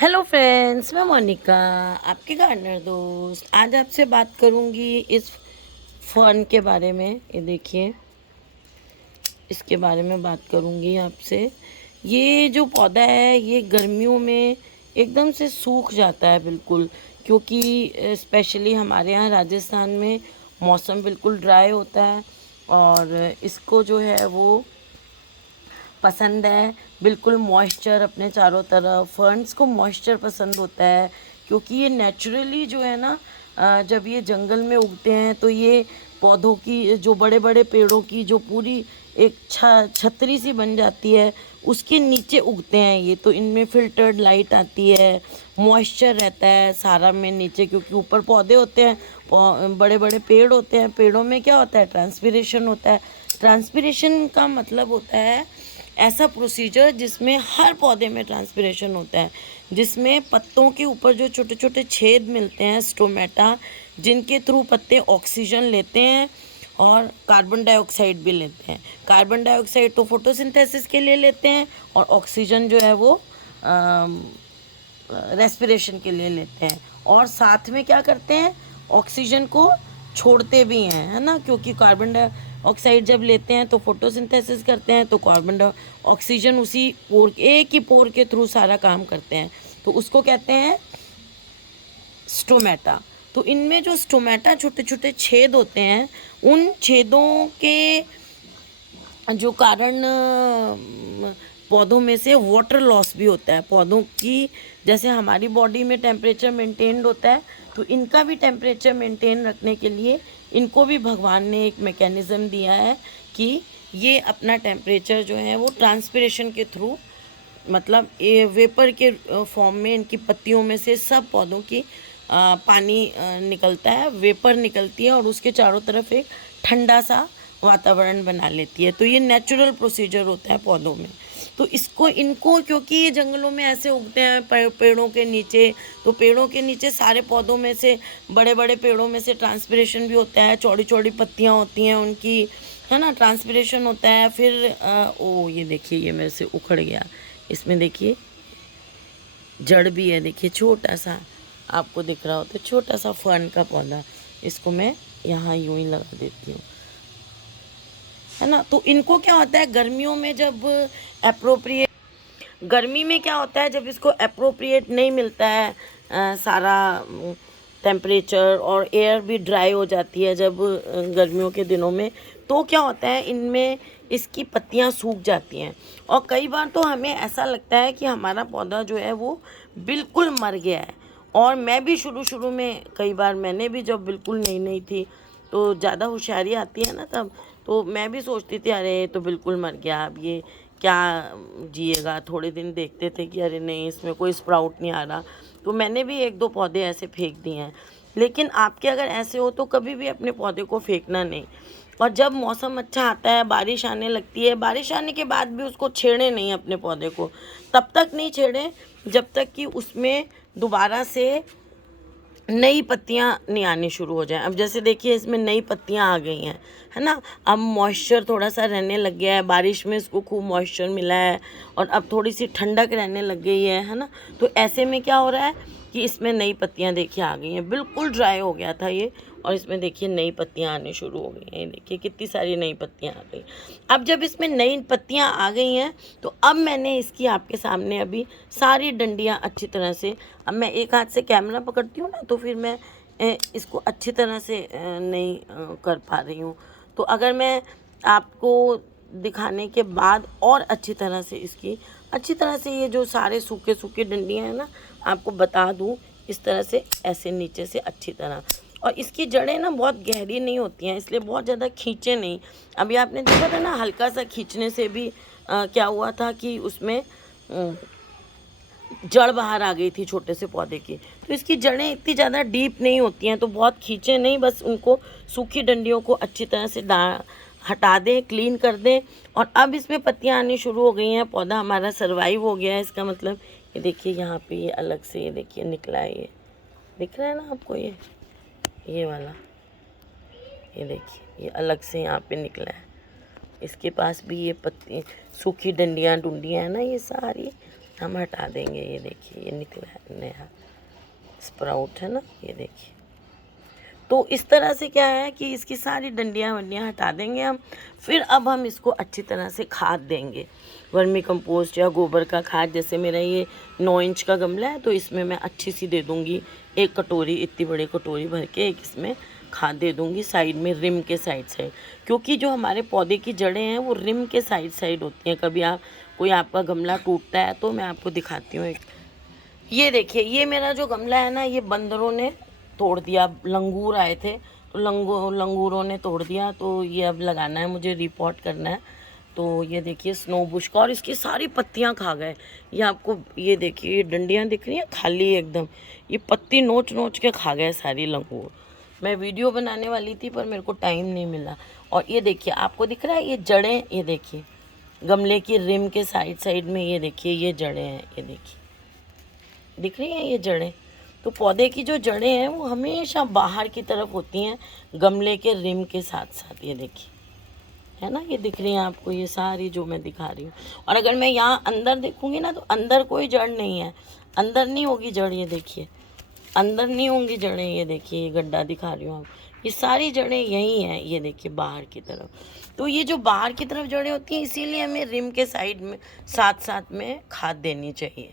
Hello friends, मैं मोनिका, आपकी gardener दोस्त। आज आपसे बात करूंगी इस फर्न के बारे में। ये देखिए, इसके बारे में बात करूंगी आपसे। ये जो पौधा है ये गर्मियों में एकदम से सूख जाता है बिल्कुल, क्योंकि स्पेशली हमारे यहाँ राजस्थान में मौसम बिल्कुल ड्राई होता है। और इसको जो है वो पसंद है बिल्कुल मॉइस्चर अपने चारों तरफ। फर्न्स को मॉइस्चर पसंद होता है, क्योंकि ये नेचुरली जो है ना, जब ये जंगल में उगते हैं तो ये पौधों की, जो बड़े बड़े पेड़ों की जो पूरी एक छतरी सी बन जाती है, उसके नीचे उगते हैं ये। तो इनमें फिल्टर्ड लाइट आती है, मॉइस्चर रहता है सारा में नीचे, क्योंकि ऊपर पौधे होते हैं, बड़े बड़े पेड़ होते हैं। पेड़ों में क्या होता है, ट्रांसपिरेशन होता है। ट्रांसपिरेशन का मतलब होता है ऐसा प्रोसीजर जिसमें हर पौधे में ट्रांसपिरेशन होता है, जिसमें पत्तों के ऊपर जो छोटे छोटे छेद मिलते हैं, स्टोमेटा, जिनके थ्रू पत्ते ऑक्सीजन लेते हैं और कार्बन डाइऑक्साइड भी लेते हैं। कार्बन डाइऑक्साइड तो फोटोसिंथेसिस के लिए लेते हैं, और ऑक्सीजन जो है वो रेस्पिरेशन के लिए लेते हैं। और साथ में क्या करते हैं, ऑक्सीजन को छोड़ते भी हैं, है ना, क्योंकि कार्बन डाइऑक्साइड जब लेते हैं तो फोटोसिंथेसिस करते हैं, तो कार्बन डाइ ऑक्सीजन उसी पोर, एक ही पोर के थ्रू सारा काम करते हैं, तो उसको कहते हैं स्टोमेटा। तो इनमें जो स्टोमेटा छोटे छोटे छेद होते हैं, उन छेदों के जो कारण पौधों में से वाटर लॉस भी होता है। पौधों की, जैसे हमारी बॉडी में टेम्परेचर मेंटेन्ड होता है, तो इनका भी टेम्परेचर मेंटेन रखने के लिए इनको भी भगवान ने एक मैकेनिज़्म दिया है कि ये अपना टेम्परेचर जो है वो ट्रांसपिरेशन के थ्रू, मतलब ये वेपर के फॉर्म में इनकी पत्तियों में से सब पौधों की पानी निकलता है, वेपर निकलती है, और उसके चारों तरफ एक ठंडा सा वातावरण बना लेती है। तो ये नेचुरल प्रोसीजर होता है पौधों में। तो इसको, इनको, क्योंकि ये जंगलों में ऐसे उगते हैं पेड़ों के नीचे, तो पेड़ों के नीचे सारे पौधों में से, बड़े बड़े पेड़ों में से ट्रांसपिरेशन भी होता है, चौड़ी चौड़ी पत्तियाँ होती हैं उनकी, है ना, ट्रांसपिरेशन होता है। फिर ओ ये देखिए, ये मेरे से उखड़ गया। इसमें देखिए जड़ भी है, देखिए छोटा सा, आपको दिख रहा हो तो छोटा सा फर्न का पौधा। इसको मैं यहाँ यूं ही लगा देती हूँ, है ना। तो इनको क्या होता है, गर्मियों में जब अप्रोप्रिएट, गर्मी में क्या होता है, जब इसको अप्रोप्रिएट नहीं मिलता है सारा टेम्परेचर, और एयर भी ड्राई हो जाती है जब गर्मियों के दिनों में, तो क्या होता है, इनमें इसकी पत्तियां सूख जाती हैं। और कई बार तो हमें ऐसा लगता है कि हमारा पौधा जो है वो बिल्कुल मर गया है। और मैं भी शुरू शुरू में, कई बार मैंने भी, जब बिल्कुल नई नई थी तो ज़्यादा होशियारी आती है ना तब, तो मैं भी सोचती थी अरे तो बिल्कुल मर गया, अब ये क्या जिएगा। थोड़े दिन देखते थे कि अरे नहीं, इसमें कोई स्प्राउट नहीं आ रहा, तो मैंने भी एक दो पौधे ऐसे फेंक दिए हैं। लेकिन आपके अगर ऐसे हो तो कभी भी अपने पौधे को फेंकना नहीं। और जब मौसम अच्छा आता है, बारिश आने लगती है, बारिश आने के बाद भी उसको छेड़े नहीं अपने पौधे को, तब तक नहीं छेड़ें जब तक कि उसमें दोबारा से नई पत्तियां नहीं आनी शुरू हो जाए। अब जैसे देखिए, इसमें नई पत्तियां आ गई हैं, है ना। अब मॉइस्चर थोड़ा सा रहने लग गया है, बारिश में इसको खूब मॉइस्चर मिला है, और अब थोड़ी सी ठंडक रहने लग गई है ना। तो ऐसे में क्या हो रहा है कि इसमें नई पत्तियां देखिए आ गई हैं। बिल्कुल ड्राई हो गया था ये, और इसमें देखिए नई पत्तियां आने शुरू हो गई हैं। ये देखिए कितनी सारी नई पत्तियां आ गई। अब जब इसमें नई पत्तियां आ गई हैं, तो अब मैंने इसकी आपके सामने अभी सारी डंडियां अच्छी तरह से, अब मैं एक हाथ से कैमरा पकड़ती हूँ ना, तो फिर मैं इसको अच्छी तरह से नहीं कर पा रही हूँ। तो अगर मैं आपको दिखाने के बाद और अच्छी तरह से इसकी, अच्छी तरह से ये जो सारे सूखे सूखे डंडियाँ हैं ना, आपको बता दूँ, इस तरह से ऐसे नीचे से अच्छी तरह। और इसकी जड़ें ना बहुत गहरी नहीं होती हैं, इसलिए बहुत ज़्यादा खींचे नहीं। अभी आपने देखा था ना, हल्का सा खींचने से भी क्या हुआ था कि उसमें जड़ बाहर आ गई थी छोटे से पौधे की। तो इसकी जड़ें इतनी ज़्यादा डीप नहीं होती हैं, तो बहुत खींचे नहीं, बस उनको सूखी डंडियों को अच्छी तरह से हटा दें, क्लीन कर दें। और अब इसमें पत्तियां आनी शुरू हो गई हैं, पौधा हमारा सर्वाइव हो गया है। इसका मतलब ये देखिए, यहाँ पे ये अलग से, ये देखिए निकला है, ये दिख रहा है ना आपको, ये वाला, ये देखिए, ये अलग से यहाँ पे निकला है। इसके पास भी ये पत्ती, सूखी डंडियाँ डुंडियाँ है ना, ये सारी हम हटा देंगे। ये देखिए ये निकला है नया स्प्राउट है ना, ये देखिए। तो इस तरह से क्या है कि इसकी सारी डंडियाँ वंडियाँ हटा देंगे हम। फिर अब हम इसको अच्छी तरह से खाद देंगे, वर्मी कंपोस्ट या गोबर का खाद। जैसे मेरा ये 9 इंच का गमला है तो इसमें मैं अच्छी सी दे दूँगी 1 कटोरी, इतनी बड़ी कटोरी भर के एक इसमें खाद दे दूँगी साइड में, रिम के साइड साइड। क्योंकि जो हमारे पौधे की जड़ें हैं वो रिम के साइड साइड होती हैं। कभी कोई आपका गमला टूटता है तो मैं आपको दिखाती हूँ एक। ये देखिए ये मेरा जो गमला है ना, ये बंदरों ने तोड़ दिया। लंगूर आए थे तो लंगूरों ने तोड़ दिया। तो ये अब लगाना है, मुझे रिपोर्ट करना है। तो ये देखिए स्नो बुश का, और इसकी सारी पत्तियां खा गए। ये आपको ये देखिए ये डंडियां दिख रही हैं खाली एकदम, ये पत्ती नोच नोच के खा गए सारी लंगूर। मैं वीडियो बनाने वाली थी पर मेरे को टाइम नहीं मिला। और ये देखिए आपको दिख रहा है ये जड़ें, ये देखिए गमले की रिम के साइड साइड में, ये देखिए ये जड़ें हैं, ये देखिए दिख रही हैं ये जड़ें। तो पौधे की जो जड़ें हैं वो हमेशा बाहर की तरफ होती हैं गमले के रिम के साथ साथ। ये देखिए है ना, ये दिख रही है आपको ये सारी जो मैं दिखा रही हूँ। और अगर मैं यहाँ अंदर देखूँगी ना तो अंदर कोई जड़ नहीं है, अंदर नहीं होगी जड़। ये देखिए अंदर नहीं होंगी जड़ें। ये देखिए ये गड्ढा दिखा रही हूँ आप, ये सारी जड़ें यही हैं। ये देखिए बाहर की तरफ। तो ये जो बाहर की तरफ जड़ें होती हैं इसीलिए हमें रिम के साइड में साथ साथ में खाद देनी चाहिए।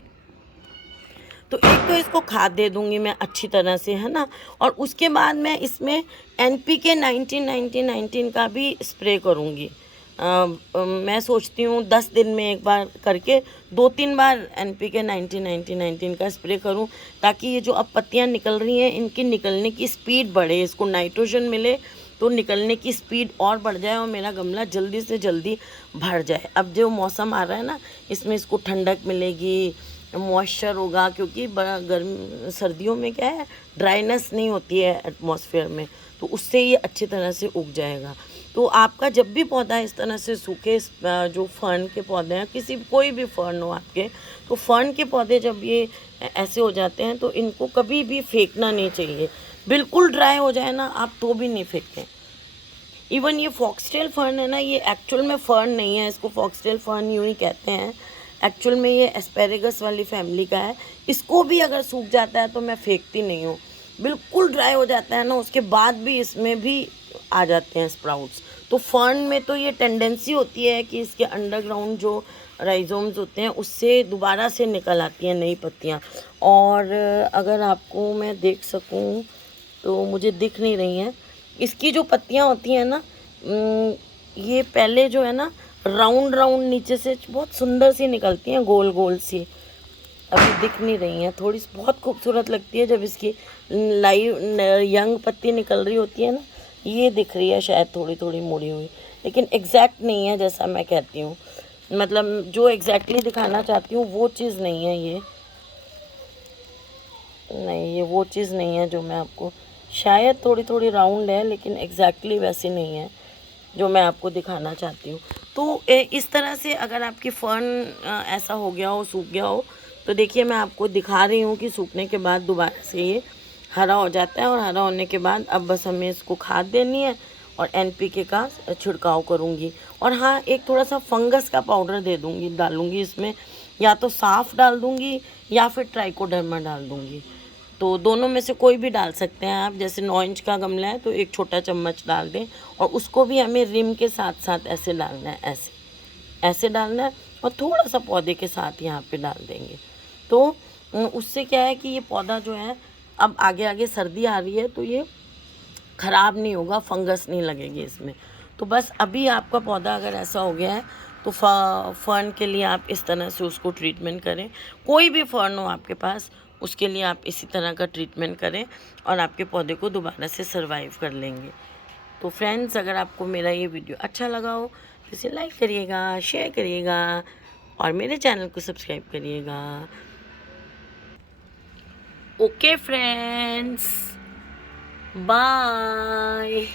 तो एक तो इसको खाद दे दूंगी मैं अच्छी तरह से, है ना। और उसके बाद मैं इसमें NPK 19 का भी स्प्रे करूँगी। मैं सोचती हूँ 10 दिन में एक बार करके 2-3 बार NPK 19 का स्प्रे करूँ, ताकि ये जो अब पत्तियाँ निकल रही हैं इनकी निकलने की स्पीड बढ़े, इसको नाइट्रोजन मिले तो निकलने की स्पीड और बढ़ जाए और मेरा गमला जल्दी से जल्दी भर जाए। अब जो मौसम आ रहा है ना, इसमें इसको ठंडक मिलेगी, मॉइस्चर होगा, क्योंकि गर्म सर्दियों में क्या है ड्राइनेस नहीं होती है एटमॉस्फेयर में, तो उससे ये अच्छी तरह से उग जाएगा। तो आपका जब भी पौधा इस तरह से सूखे, जो फर्न के पौधे हैं, कोई भी फर्न हो आपके, तो फर्न के पौधे जब ये ऐसे हो जाते हैं तो इनको कभी भी फेंकना नहीं चाहिए। बिल्कुल ड्राई हो जाए ना आप तो भी नहीं फेंकें। इवन ये फॉक्सटेल फर्न है ना, ये एक्चुअल में फर्न नहीं है, इसको फॉक्सटेल फर्न यूँ ही कहते हैं। एक्चुअल में ये एस्पेरेगस वाली फैमिली का है। इसको भी अगर सूख जाता है तो मैं फेंकती नहीं हूँ। बिल्कुल ड्राई हो जाता है ना उसके बाद भी इसमें भी आ जाते हैं स्प्राउट्स। तो फर्न में तो ये टेंडेंसी होती है कि इसके अंडरग्राउंड जो राइजोम्स होते हैं उससे दोबारा से निकल आती हैं नई पत्तियाँ। और अगर आपको मैं देख सकूँ तो मुझे दिख नहीं रही हैं, इसकी जो पत्तियाँ होती हैं ना, ये पहले जो है ना राउंड राउंड नीचे से बहुत सुंदर सी निकलती हैं, गोल गोल सी। अभी दिख नहीं रही हैं, थोड़ी सी बहुत खूबसूरत लगती है जब इसकी लाइव यंग पत्ती निकल रही होती है ना। ये दिख रही है शायद थोड़ी थोड़ी मुड़ी हुई, लेकिन एग्जैक्ट नहीं है जैसा मैं कहती हूँ। मतलब जो एग्जैक्टली दिखाना चाहती हूँ वो चीज़ नहीं है ये, नहीं ये वो चीज़ नहीं है जो मैं आपको, शायद थोड़ी थोड़ी राउंड है लेकिन एग्जैक्टली वैसी नहीं है जो मैं आपको दिखाना चाहती हूँ। तो इस तरह से अगर आपकी फर्न ऐसा हो गया हो, सूख गया हो, तो देखिए मैं आपको दिखा रही हूँ कि सूखने के बाद दोबारा से ये हरा हो जाता है। और हरा होने के बाद अब बस हमें इसको खाद देनी है और NPK का छिड़काव करूँगी। और हाँ, एक थोड़ा सा फंगस का पाउडर दे दूँगी, डालूँगी इसमें, या तो साफ़ डाल दूँगी या फिर ट्राइकोडर्मा डाल दूँगी। तो दोनों में से कोई भी डाल सकते हैं आप। जैसे 9 इंच का गमला है तो 1 छोटा चम्मच डाल दें, और उसको भी हमें रिम के साथ साथ ऐसे डालना है, ऐसे डालना है, और थोड़ा सा पौधे के साथ यहाँ पे डाल देंगे। तो उससे क्या है कि ये पौधा जो है, अब आगे आगे सर्दी आ रही है तो ये ख़राब नहीं होगा, फंगस नहीं लगेगी इसमें। तो बस अभी आपका पौधा अगर ऐसा हो गया है तो फर्न के लिए आप इस तरह से उसको ट्रीटमेंट करें। कोई भी फर्न हो आपके पास उसके लिए आप इसी तरह का ट्रीटमेंट करें और आपके पौधे को दोबारा से सर्वाइव कर लेंगे। तो फ्रेंड्स, अगर आपको मेरा ये वीडियो अच्छा लगा हो तो इसे लाइक करिएगा, शेयर करिएगा और मेरे चैनल को सब्सक्राइब करिएगा। Okay friends, bye.